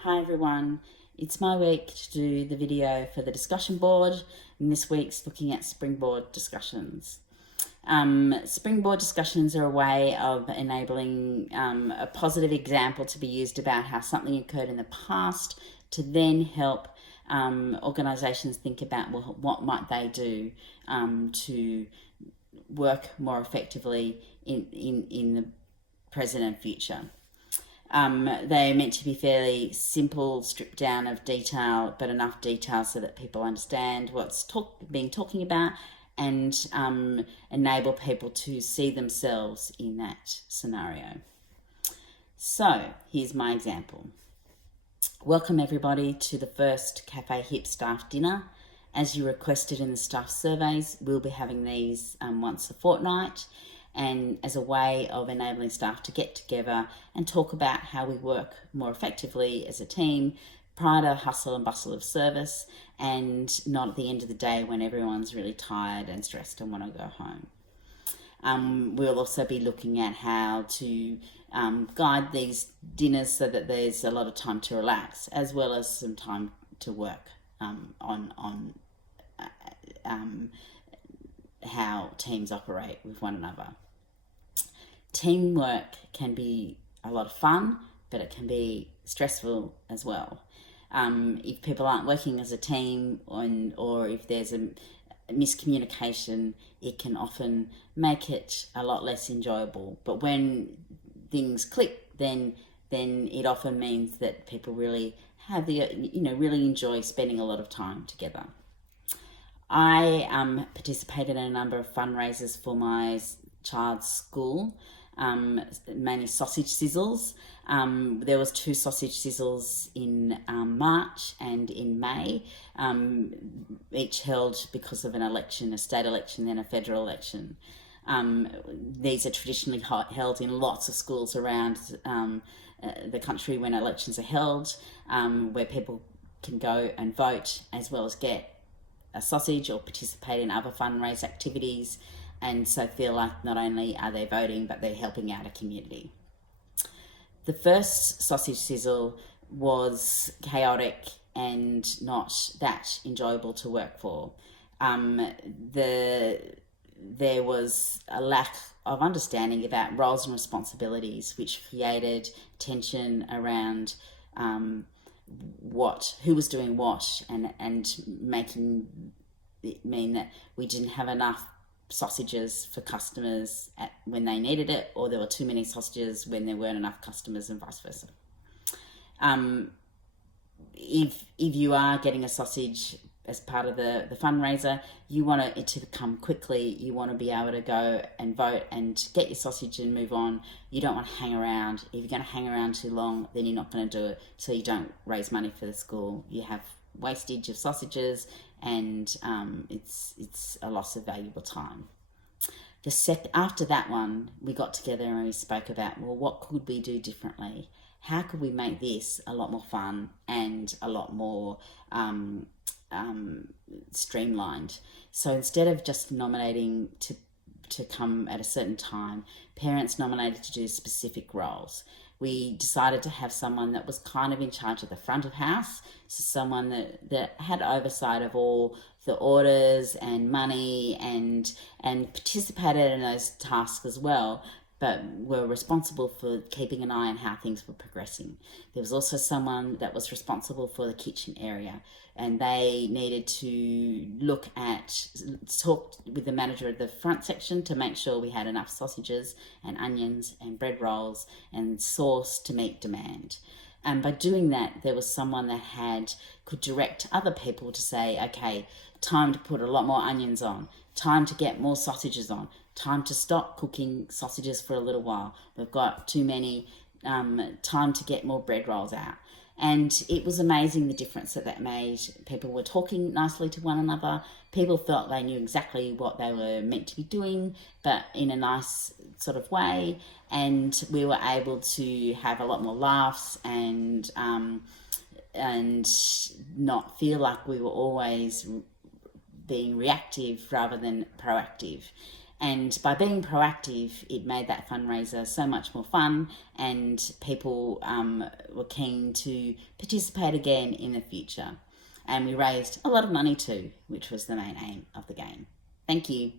Hi everyone, it's my week to do the video for the discussion board, and this week's looking at Springboard discussions. Springboard discussions are a way of enabling a positive example to be used about how something occurred in the past to then help organisations think about, well, what might they do to work more effectively in the present and future. They're meant to be fairly simple, stripped down of detail, but enough detail so that people understand what's being talking about and enable people to see themselves in that scenario. So here's my example. Welcome everybody to the first Cafe Hip staff dinner. As you requested in the staff surveys, we'll be having these once a fortnight, and as a way of enabling staff to get together and talk about how we work more effectively as a team prior to hustle and bustle of service, and not at the end of the day when everyone's really tired and stressed and want to go home. We'll also be looking at how to guide these dinners so that there's a lot of time to relax as well as some time to work on how teams operate with one another. Teamwork can be a lot of fun, but it can be stressful as well. If people aren't working as a team or if there's a miscommunication, it can often make it a lot less enjoyable. But when things click, then it often means that people really have really enjoy spending a lot of time together. I participated in a number of fundraisers for my child's school, mainly sausage sizzles. There was 2 sausage sizzles in March and in May, each held because of an election, a state election, then a federal election. These are traditionally held in lots of schools around the country when elections are held, where people can go and vote as well as get a sausage or participate in other fundraise activities, and so feel like not only are they voting but they're helping out a community. The first sausage sizzle was chaotic and not that enjoyable to work for. There was a lack of understanding about roles and responsibilities, which created tension around who was doing what, and making it mean that we didn't have enough sausages for customers when they needed it, or there were too many sausages when there weren't enough customers, and vice versa. If you are getting a sausage as part of the fundraiser, you want it to come quickly. You want to be able to go and vote and get your sausage and move on. You don't want to hang around. If you're going to hang around too long, then you're not going to do it, so you don't raise money for the school. You have wastage of sausages, and it's a loss of valuable time. After that one, we got together and we spoke about, well, what could we do differently? How could we make this a lot more fun and a lot more streamlined? So instead of just nominating to come at a certain time, parents nominated to do specific roles. We decided to have someone that was kind of in charge of the front of house, so someone that had oversight of all the orders and money and participated in those tasks as well, but were responsible for keeping an eye on how things were progressing. There was also someone that was responsible for the kitchen area, and they needed to talk with the manager of the front section to make sure we had enough sausages and onions and bread rolls and sauce to meet demand. And by doing that, there was someone that could direct other people to say, okay, time to put a lot more onions on, time to get more sausages on, time to stop cooking sausages for a little while. We've got too many, time to get more bread rolls out. And it was amazing the difference that made. People were talking nicely to one another. People felt they knew exactly what they were meant to be doing, but in a nice sort of way. And we were able to have a lot more laughs and not feel like we were always being reactive rather than proactive. And by being proactive, it made that fundraiser so much more fun, and people were keen to participate again in the future. And we raised a lot of money too, which was the main aim of the game. Thank you.